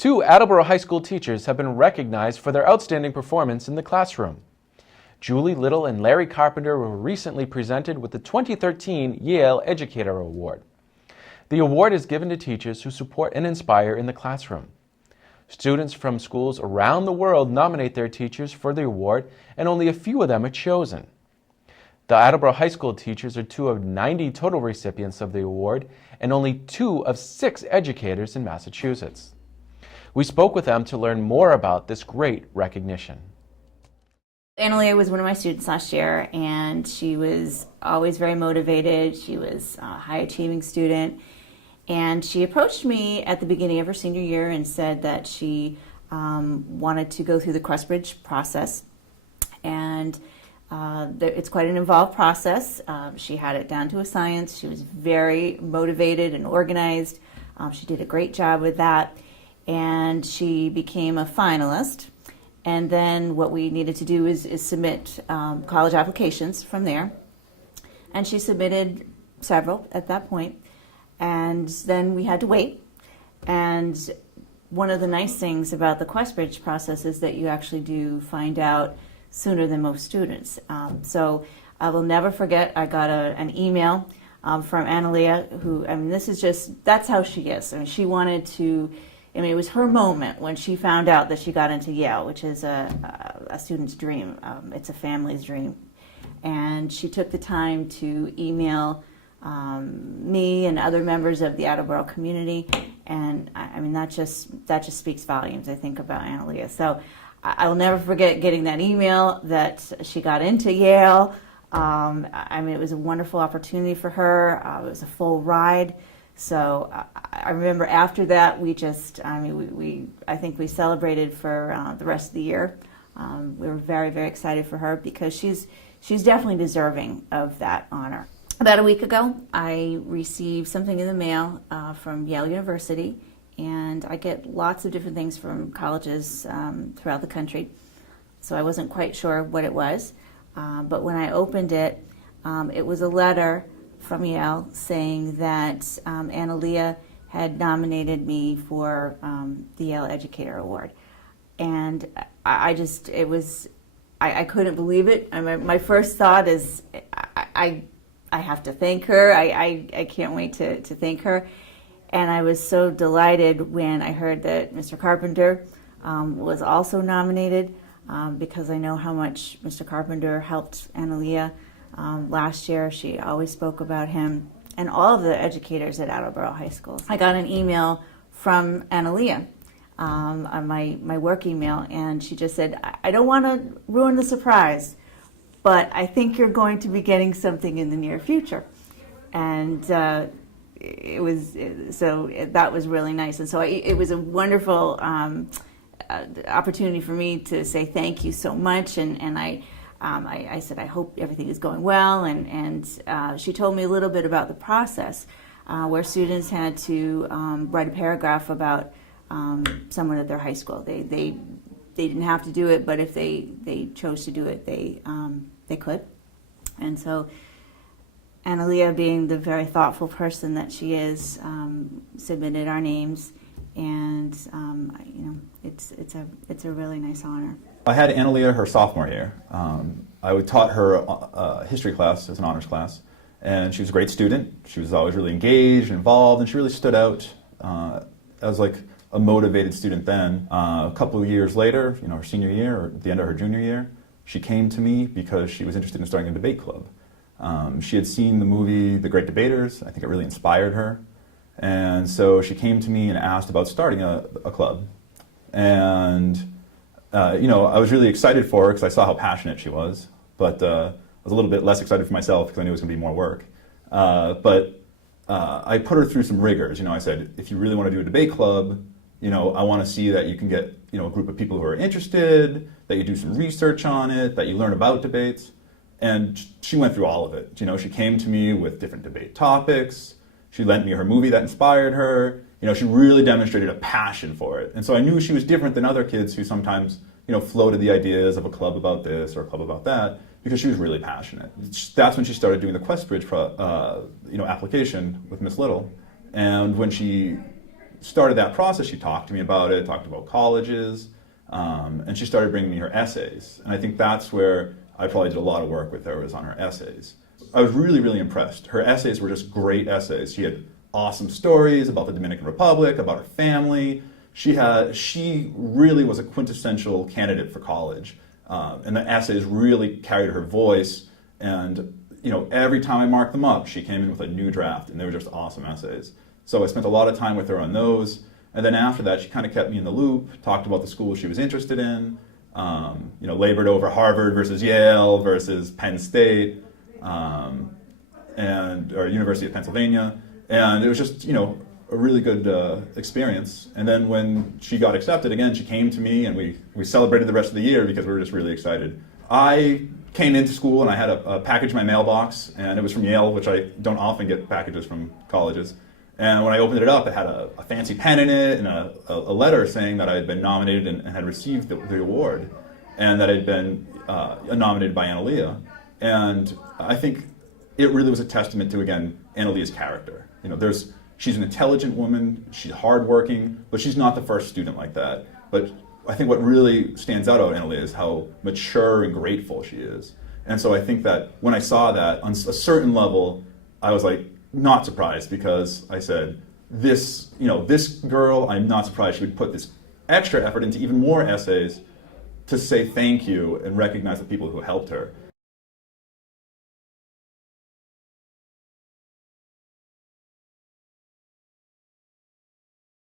Two Attleboro High School teachers have been recognized for their outstanding performance in the classroom. Julie, Little and Larry Carpenter were recently presented with the 2013 Yale Educator Award. The award is given to teachers who support and inspire in the classroom. Students from schools around the world nominate their teachers for the award, and only a few of them are chosen. The Attleboro High School teachers are 2 of 90 total recipients of the award, and only 2 of 6 educators in Massachusetts. We spoke with them to learn more about this great recognition. Analea was one of my students last year, and she was always very motivated. She was a high-achieving student, and she approached me at the beginning of her senior year and said that she wanted to go through the Questbridge process, and it's quite an involved process. She had it down to a science. She was very motivated and organized. She did a great job with that, and she became a finalist. And then what we needed to do is submit college applications from there. And she submitted several at that point. And then we had to wait. And one of the nice things about the Questbridge process is that you actually do find out sooner than most students. So I will never forget, I got an email from Analea, who, I mean, that's how she is. I mean, she wanted to, it was her moment when she found out that she got into Yale, which is a student's dream. It's a family's dream. And she took the time to email me and other members of the Attleboro community. And I mean, that just speaks volumes, I think, about Analea. So I will never forget getting that email that she got into Yale. I mean, it was a wonderful opportunity for her. It was a full ride. So I remember after that, I think we celebrated for the rest of the year. We were very, very excited for her because she's definitely deserving of that honor. About a week ago, I received something in the mail from Yale University, and I get lots of different things from colleges throughout the country. So I wasn't quite sure what it was, but when I opened it, it was a letter from Yale saying that Analea had nominated me for the Yale Educator Award. And I couldn't believe it. My first thought is I have to thank her. I can't wait to thank her. And I was so delighted when I heard that Mr. Carpenter was also nominated because I know how much Mr. Carpenter helped Analea. Last year, she always spoke about him and all of the educators at Attleboro High School. I got an email from Analea on my work email, and she just said, I don't want to ruin the surprise, but I think you're going to be getting something in the near future. And that was really nice. And so it was a wonderful opportunity for me to say thank you so much, and I said, I hope everything is going well, and she told me a little bit about the process, where students had to write a paragraph about someone at their high school. They didn't have to do it, but if they chose to do it, they could. And so Analea, being the very thoughtful person that she is, submitted our names, and it's a really nice honor. I had Analea her sophomore year. I taught her a history class as an honors class, and she was a great student. She was always really engaged and involved, and she really stood out as like a motivated student then. A couple of years later, her senior year or at the end of her junior year, she came to me because she was interested in starting a debate club. She had seen the movie The Great Debaters. I think it really inspired her, and so she came to me and asked about starting a club. And I was really excited for her because I saw how passionate she was, but I was a little bit less excited for myself because I knew it was going to be more work. But I put her through some rigors. I said, if you really want to do a debate club, I want to see that you can get a group of people who are interested, that you do some research on it, that you learn about debates. And she went through all of it. She came to me with different debate topics. She lent me her movie that inspired her. She really demonstrated a passion for it. And so I knew she was different than other kids who sometimes, floated the ideas of a club about this or a club about that, because she was really passionate. That's when she started doing the Questbridge application with Miss Little. And when she started that process, she talked to me about it, talked about colleges, and she started bringing me her essays. And I think that's where I probably did a lot of work with her, was on her essays. I was really, really impressed. Her essays were just great essays. She had awesome stories about the Dominican Republic, about her family. She really was a quintessential candidate for college. And the essays really carried her voice. And every time I marked them up, she came in with a new draft, and they were just awesome essays. So I spent a lot of time with her on those. And then after that, she kind of kept me in the loop, talked about the schools she was interested in, labored over Harvard versus Yale versus Penn State, or University of Pennsylvania. And it was just, a really good experience. And then when she got accepted again, she came to me, and we celebrated the rest of the year because we were just really excited. I came into school and I had a package in my mailbox, and it was from Yale, which I don't often get packages from colleges. And when I opened it up, it had a fancy pen in it and a letter saying that I had been nominated and had received the award, and that I had been nominated by Analea. And I think it really was a testament to, again, Analea's character. She's an intelligent woman, she's hardworking, but she's not the first student like that. But I think what really stands out about Analea is how mature and grateful she is. And so I think that when I saw that, on a certain level, I was like, not surprised, because I said, this girl, I'm not surprised she would put this extra effort into even more essays to say thank you and recognize the people who helped her.